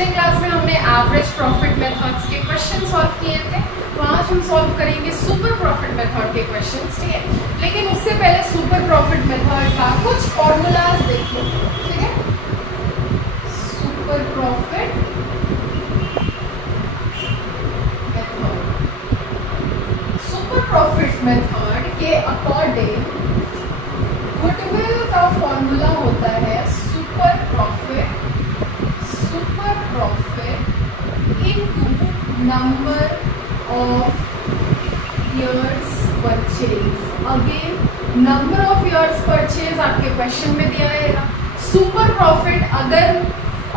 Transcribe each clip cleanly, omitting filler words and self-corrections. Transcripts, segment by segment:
पिछले क्लास में हमने एवरेज प्रॉफिट मेथड्स के क्वेश्चन सॉल्व किए थे, तो आज हम सॉल्व करेंगे सुपर प्रॉफिट मेथड के क्वेश्चंस, ठीक है। लेकिन उससे पहले सुपर प्रॉफिट मेथड का कुछ फॉर्मूलाज देख लो, ठीक है। Super profit method, super profit method के अकॉर्डिंग गुडविल का फॉर्मूला होता है super profit into number of years purchase. Again number of years purchase आपके क्वेश्चन में दिया रहेगा। सुपर प्रॉफिट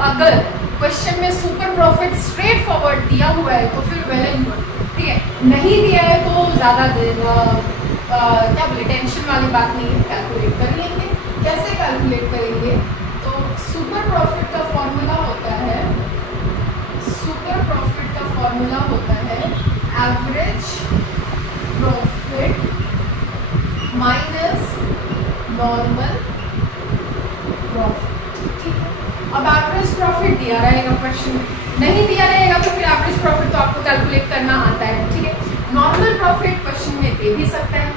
अगर क्वेश्चन में सुपर प्रॉफिट स्ट्रेट फॉरवर्ड दिया हुआ है तो फिर वेल एंड गुड, ठीक है। नहीं दिया है तो ज़्यादा क्या बोले, टेंशन वाली बात नहीं है, कैलकुलेट कर लेंगे। कैसे कैलकुलेट करेंगे? तो सुपर प्रॉफिट का फॉर्मूला होता है, सुपर प्रॉफिट का फॉर्मूला होता है average profit minus normal profit, ठीक है। अब एवरेज प्रॉफिट दिया रहेगा क्वेश्चन में, नहीं दिया रहेगा तो फिर एवरेज प्रॉफिट तो आपको कैलकुलेट करना आता है, ठीक है। नॉर्मल प्रॉफिट क्वेश्चन में दे भी सकता है,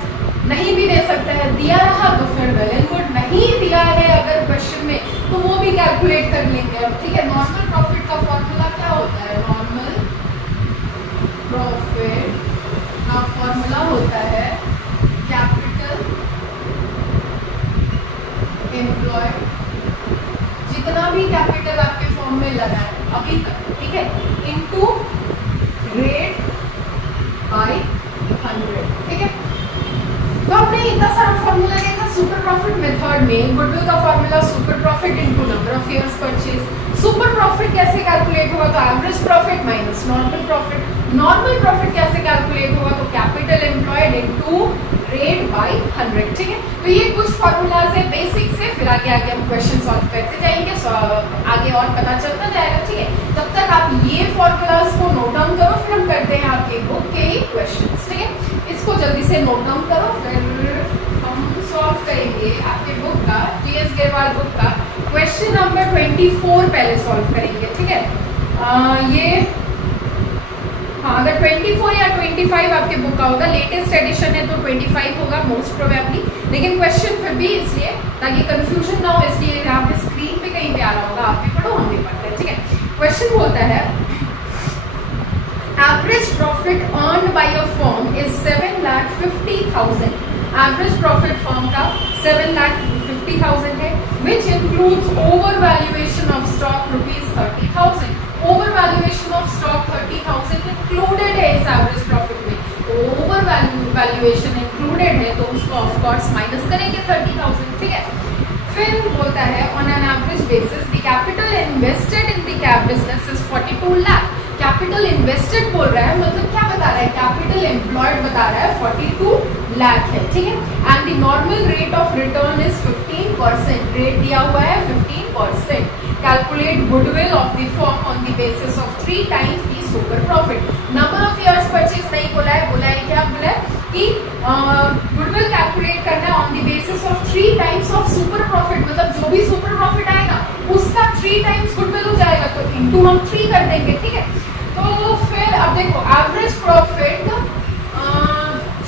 नहीं भी दे सकता है। दिया रहा तो फिर वेल एंड गुड, नहीं दिया है अगर क्वेश्चन में तो वो भी कैलकुलेट कर लेंगे अब, ठीक है। नॉर्मल प्रॉफिट का फॉर्मूला क्या होता है? नॉर्मल प्रॉफिट का फॉर्मूला होता है कैपिटल एम्प्लॉयड, जितना भी कैपिटल आपके फॉर्म में लगा है अभी तक, ठीक है, इनटू रेट बाई 100, ठीक है। तो आपने इतना सारा फॉर्मूला देखा सुपर प्रॉफिट मेथड में। गुडविल का formula super profit into number of years purchase. Super profit कैसे कैलकुलेट होगा? तो average profit minus normal profit. Normal profit कैसे कैलकुलेट होगा? तो capital employed into rate by 100, ठीक है। तो ये कुछ फॉर्मूलाज है बेसिक से, फिर आगे आगे हम क्वेश्चन सॉल्व करते जाएंगे, आगे और पता चलता जाएगा, ठीक है। तब तक आप ये फॉर्मूलाज को नोट डाउन करो, फिर हम करते हैं आपके बुक के ही क्वेश्चंस, ठीक है। इसको जल्दी से नोट डाउन करो, फिर हम सॉल्व करेंगे आपके बुक का, टीएस गेरवाल बुक का क्वेश्चन नंबर 24 पहले सॉल्व करेंगे, ठीक है। ये हाँ, अगर 24 या 25 आपके बुक का होगा, लेटेस्ट एडिशन है तो 25 होगा मोस्ट प्रोबेबली, लेकिन क्वेश्चन फिर भी इसलिए ताकि कंफ्यूजन ना हो इसलिए यहाँ पे स्क्रीन पे कहीं पे आ रहा होगा, आप भी पढ़ो हम भी पढ़ते हैं, ठीक है। क्वेश्चन बोलता है average profit earned by a firm is 7,50,000। Average profit firm का 7,50,000 है, which includes over valuation of stock ₹30,000। Over valuation of stock 30,000 included है इस एवरेज प्रॉफिट में। ओवर वैल्यूएशन इंक्लूडेड है तो उसको ऑफ कोर्स माइनस करेंगे 30,000, ठीक है। फिर बोलता है on an average basis the capital invested in the cap business is 42 lakh. Capital invested बोल रहा है, मतलब क्या बता रहा है? कैपिटल एम्प्लॉयड बता रहा है 42 लाख है, ठीक है। And the normal rate of return is 15%। Rate दिया हुआ है 15%। Calculate goodwill of the firm on the basis of 3 times the super profit. Number of years purchase नहीं बोला है, बोला है क्या? बोला है कि goodwill calculate करना है on the basis of 3 times of super profit, मतलब जो भी super profit आएगा उसका 3 times goodwill हो जाएगा, तो into हम 3 कर देंगे, ठीक है। तो फिर अब देखो एवरेज प्रॉफिट,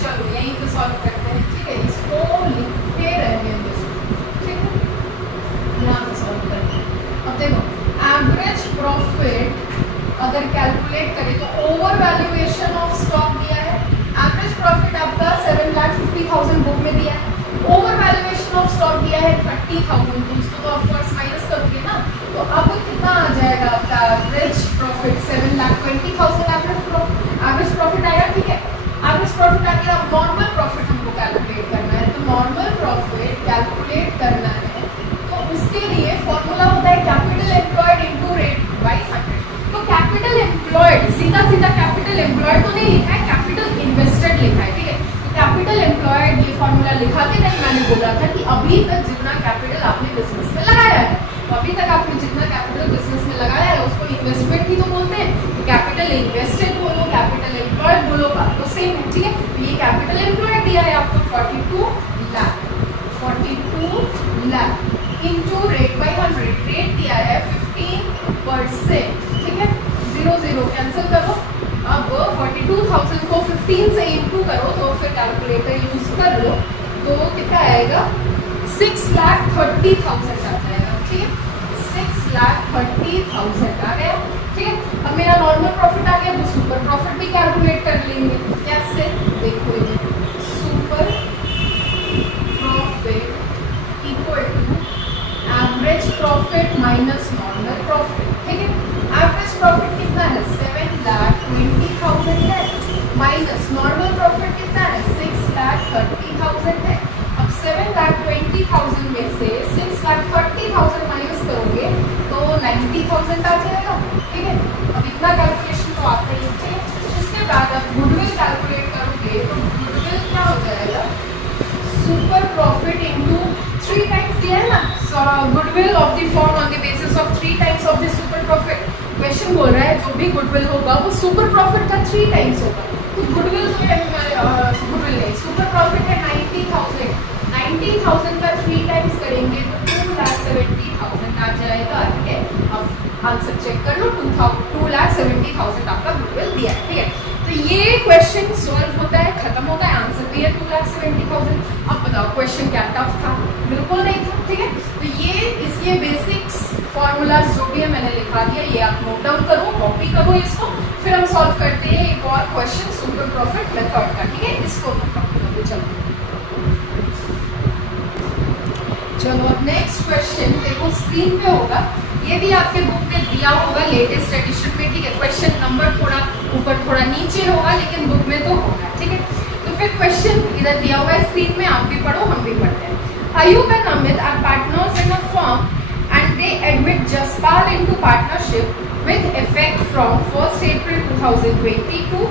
चलो यहीं पे सॉल्व करते हैं, ठीक है। इसको लिखते रहेंगे, ठीक है, यहाँ पे सॉल्व करते हैं। अब देखो एवरेज प्रॉफिट अगर कैलकुलेट करें तो ओवर वैल्यूएशन ऑफ स्टॉक दिया है। एवरेज प्रॉफिट आपका 7,50,000 बुक में दिया है, ओवर वैल्यूएशन ऑफ स्टॉक दिया है 30,000, तो उसको तो ऑफ कोर्स माइनस करोगे ना, तो अब कितना आ जाएगा आपका एवरेज प्रॉफिट? 7,20,000 एवरेज प्रॉफिट आएगा, ठीक है। एवरेज प्रॉफिट आ गया। अब नॉर्मल प्रॉफिट हमको कैलकुलेट करना है, तो नॉर्मल प्रॉफिट कैलकुलेट करना है तो उसके लिए फॉर्मूला होता है capital employed into rate by 100। तो कैपिटल एम्प्लॉयड सीधा सीधा कैपिटल एम्प्लॉयड तो नहीं लिखा है, कैपिटल इन्वेस्टेड लिखा है, ठीक है। तो कैपिटल एम्प्लॉयड ये फॉर्मूला लिखा के नहीं, मैंने बोला था कि अभी तक जितना कैपिटल आपने बिजनेस में लगाया है, तो अभी तक आपने जितना कैपिटल बिजनेस में लगाया है उसको इन्वेस्टमेंट ही तो बोलते हैं। तो कैपिटल इन्वेस्टेड बोलो, कैपिटल एम्प्लॉयड बोलो, बात तो सेम है, ठीक है। तो ये कैपिटल एम्प्लॉयड दिया है आपको 42 lakh, 42 lakh into rate by 100। Rate दिया है 15%, कैलकुलेटर यूज कर लो तो कितना आएगा 6,30,000 आ जाएगा, ठीक है, 6,30,000 आ गया, ठीक है। अब मेरा नॉर्मल प्रॉफिट आ गया तो सुपर प्रॉफिट भी कैलकुलेट कर लेंगे। कैसे, देखो ये super profit equal to average profit minus normal profit, ठीक है। एवरेज प्रॉफिट कितना है 7,20,000 है, माइनस नॉर्मल प्रॉफिट कितना है 6,30,000 है। अब 7,20,000 में से 6,30,000 माइनस करोगे तो 90,000 आ जाएगा, ठीक है। अब इतना कैलकुलेशन तो आता ही है, ठीक है। उसके बाद अब गुडविल कैलकुलेट करोगे तो गुडविल क्या हो जाएगा, सुपर प्रॉफिट इंटू 3 टाइम्स दिया है ना, goodwill of the form on the basis of 3 times of the super profit. Question बोल रहा है जो भी गुडविल होगा वो सुपर प्रॉफिट का 3 टाइम्स होगा, तो गुडविल गुडविल नहीं, सुपर प्रॉफिट है 90,000, 90,000 का 3 टाइम्स करेंगे तो 2,70,000 आ जाएगा, ठीक है। अब आंसर चेक कर लो, 2,70,000 आपका गुडविल दिया है, ठीक है। तो ये क्वेश्चन सॉल्व होता है, खत्म होता है, आंसर भी है 2,70,000। अब बताओ क्वेश्चन क्या टफ था, बिल्कुल नहीं था, ठीक है। तो ये इसके बेसिक्स फॉर्मूलाज जो भी है मैंने लिखा दिया, ये आप नोट डाउन करो, कॉपी करो इसको, फिर हम सॉल्व करते हैं एक और क्वेश्चन सुपर प्रॉफिट मेथड का, ठीक है। इसको नोट डाउन करो, चलो अब नेक्स्ट क्वेश्चन देखो स्क्रीन पे होगा, ये भी आपके बुक में दिया होगा लेटेस्ट एडिशन में, ठीक है। क्वेश्चन नंबर थोड़ा ऊपर थोड़ा नीचे होगा लेकिन बुक में तो होगा, ठीक है। तो फिर क्वेश्चन इधर दिया हुआ है स्क्रीन में, आप भी पढ़ो हम भी पढ़ते हैं। Ayub and Amit are partners in a firm and they admit Jaspal into partnership with effect from 1st April 2022.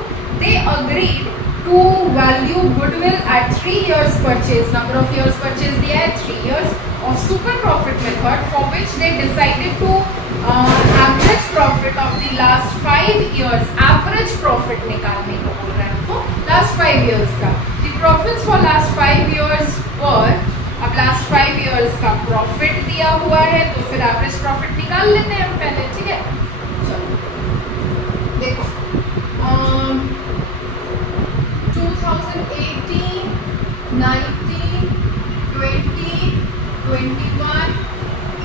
They agreed to value goodwill at 3 years purchase. Number of years purchase दिया है 3 years of super profit method for which they decided to average profit of the last 5 years. Average profit निकालने को बोल रहा है तो last 5 years का। The profits for last 5 years were, अब लास्ट 5 इयर्स का प्रॉफिट दिया हुआ है तो फिर एवरेज प्रॉफिट निकाल लेते हैं हम पहले, ठीक है। चलो देखो 2018, 19, 20, 21,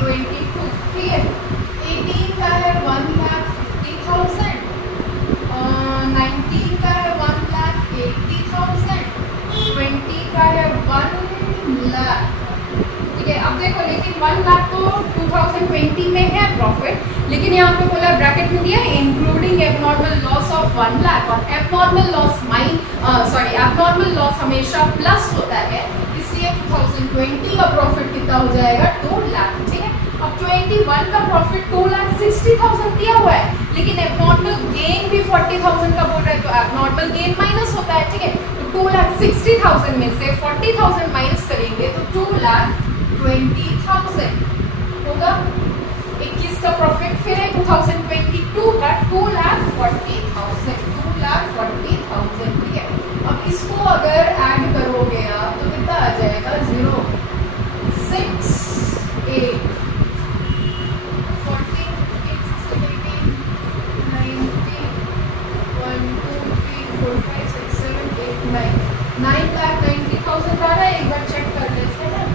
22, ठीक है। 18 का है 1,50,000, 19 का है 1,80,000, 20 का है 1 लाख, ठीक है। अब देखो लेकिन 1 लाख तो 2020 में है प्रॉफिट, लेकिन यहाँ पे बोला ब्रैकेट में दिया including abnormal loss of 1 lakh, और एबनॉर्मल लॉस हमेशा प्लस होता है, इसलिए 2020 का प्रॉफिट कितना हो जाएगा 2 लाख, ठीक है। अब 21 का प्रॉफिट 2,60,000 दिया हुआ है, लेकिन एबनॉर्मल गेन भी 40,000 का बोल रहा है, तो एबनॉर्मल गेन माइनस होता है, ठीक है। 2,60,000 में से 40,000 माइनस करेंगे तो 2,20,000 होगा। 21 का प्रॉफिट फिर है 2022 का 2,40,000, 2,40,000, ठीक है। अब इसको अगर ऐड करोगे आप तो कितना आ जाएगा 0, 6, 8, 14, 15, 16, 18, 19, 1, 2, 3, 4, 5, 6, 7, 8, 9, 9,90,000 आ रहा है, एक बार चेक कर लेते हैं।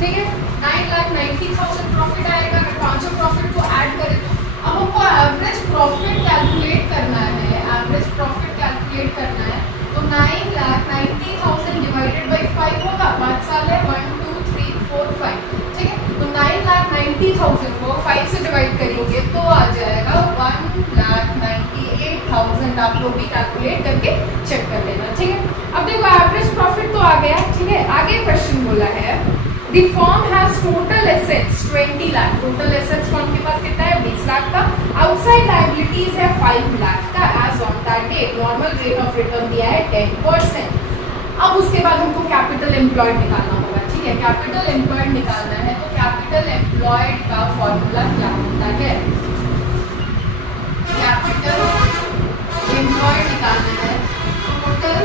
ठीक है, 9,90,000 प्रॉफिट आएगा। अगर पांचों प्रॉफिट को ऐड करें तो अब हमको एवरेज प्रॉफिट कैलकुलेट करना है, एवरेज प्रॉफिट कैलकुलेट करना है तो 9,90,000 डिवाइडेड बाई 5 होगा, 5 साल है, 1, 2, 3, 4, 5, ठीक है। तो 9,90,000 को 5 से डिवाइड करेंगे तो आ जाएगा 1,98,000। आप लोग भी कैलकुलेट करके चेक कर लेना, ठीक है। अब देखो एवरेज प्रॉफिट तो आ गया, ठीक है। आगे क्वेश्चन बोला है The firm has total assets 20 lakh, total assets firm के पास कितना है 20 लाख का, आउटसाइड लायबिलिटीज है 5 लाख का as on that date, normal rate of return दिया है 10%। अब उसके बाद हमको कैपिटल एम्प्लॉयड निकालना होगा, ठीक है। कैपिटल एम्प्लॉयड निकालना है तो कैपिटल एम्प्लॉयड का फॉर्मूला क्या होता है, कैपिटल एम्प्लॉयड निकालना है total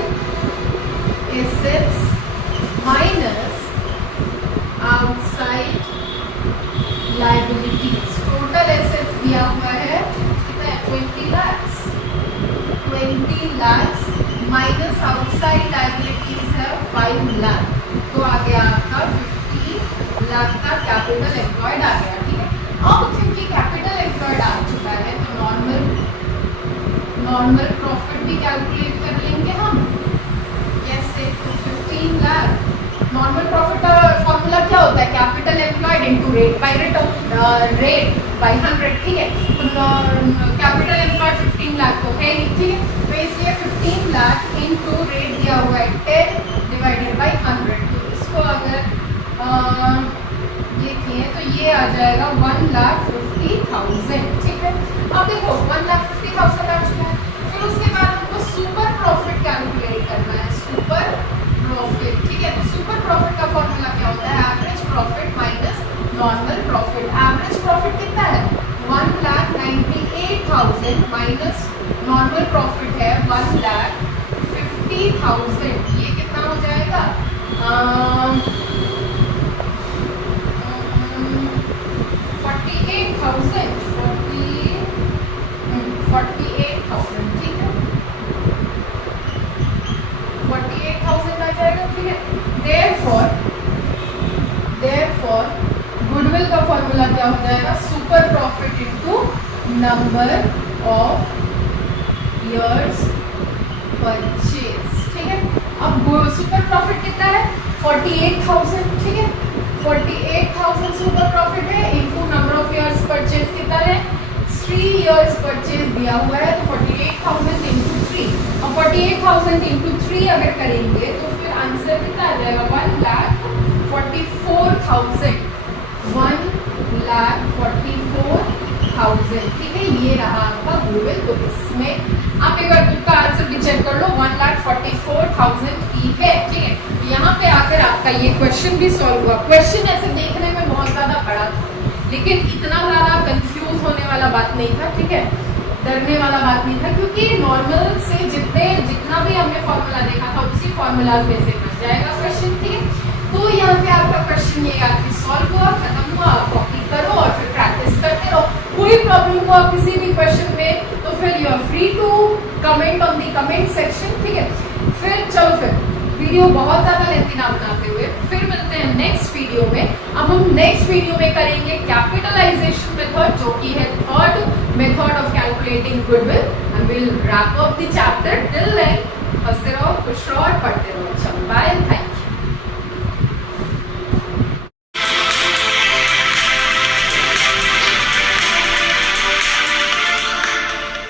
assets minus outside 15 lakhs minus outside liabilities है 5 लाख, तो आ गया आपका 15 लाख का कैपिटल एम्प्लॉयड आ गया, ठीक है। अब क्योंकि कैपिटल एम्प्लॉयड आ चुका है तो नॉर्मल प्रॉफिट भी कैलकुलेट कर लेंगे हम कैसे, तो 15 लाख नॉर्मल प्रॉफिट का फॉर्मूला क्या होता है, capital employed into rate by rate by 100, ठीक है। तो कैपिटल एम्प्लॉयड 15 लाख तो है, ठीक है, तो इसलिए 15 लाख इनटू रेट दिया हुआ है 10 डिवाइडेड बाय 100, तो इसको अगर ये किए तो ये आ जाएगा 1,50,000, ठीक है। अब देखो 1,50,000 आ चुका है, फिर उसके बाद हमको सुपर प्रॉफिट कैलकुलेट करना है, सुपर प्रॉफिट, ठीक है। तो सुपर प्रॉफिट का फॉर्मूला क्या होता है, average profit minus normal profit. Average profit कितना है 1,98,000 माइनस नॉर्मल प्रॉफिट है 1,50,000, ये कितना हो जाएगा 48,000, ठीक है, 48,000 आ जाएगा, ठीक है। देयरफॉर गुडविल का फॉर्मूला क्या हो जाएगा, super profit into number of years purchase, ठीक है। अब सुपर प्रॉफिट कितना है 48,000, ठीक है, 48,000 सुपर प्रॉफिट है into number of years purchase कितना है 3 इयर्स परचेज दिया हुआ है, तो 48,000 इंटू 3, और 48,000 इंटू 3 अगर करेंगे तो फिर आंसर कितना आ जाएगा 1,44,000, 1,44,000, ठीक है। ये रहा आपका गुडविल, तो इसमें आप एक बार बुक का आंसर भी चेक कर लो, 1,44,000 की है, ठीक है। यहाँ पे आकर आपका ये क्वेश्चन भी सॉल्व हुआ। क्वेश्चन ऐसे देखने में बहुत ज्यादा बड़ा था, लेकिन इतना ज्यादा कंफ्यूज होने वाला बात नहीं था, ठीक है, डरने वाला बात नहीं था, क्योंकि नॉर्मल से जितना भी हमने फॉर्मूला देखा था उसी फॉर्मूला में से बच जाएगा क्वेश्चन, ठीक है। तो यहाँ पे आपका क्वेश्चन ये आके सॉल्व हुआ, खत्म हुआ, कॉपी करो और फिर प्रैक्टिस करते रहो। कोई प्रॉब्लम हो आप किसी भी क्वेश्चन में तो फिर you are free to comment on the comment section, ठीक है। फिर चलो, फिर वीडियो बहुत ज्यादा लेंथी ना बनाते हुए फिर मिलते हैं नेक्स्ट वीडियो में। अब हम नेक्स्ट वीडियो में करेंगे कैपिटलाइजेशन मेथड, जो कि है third method of calculating goodwill, and will wrap up the chapter. Till then हंसते रहो, खुश रहो और पढ़ते रहो। चलो बाय एंड थैंक यू।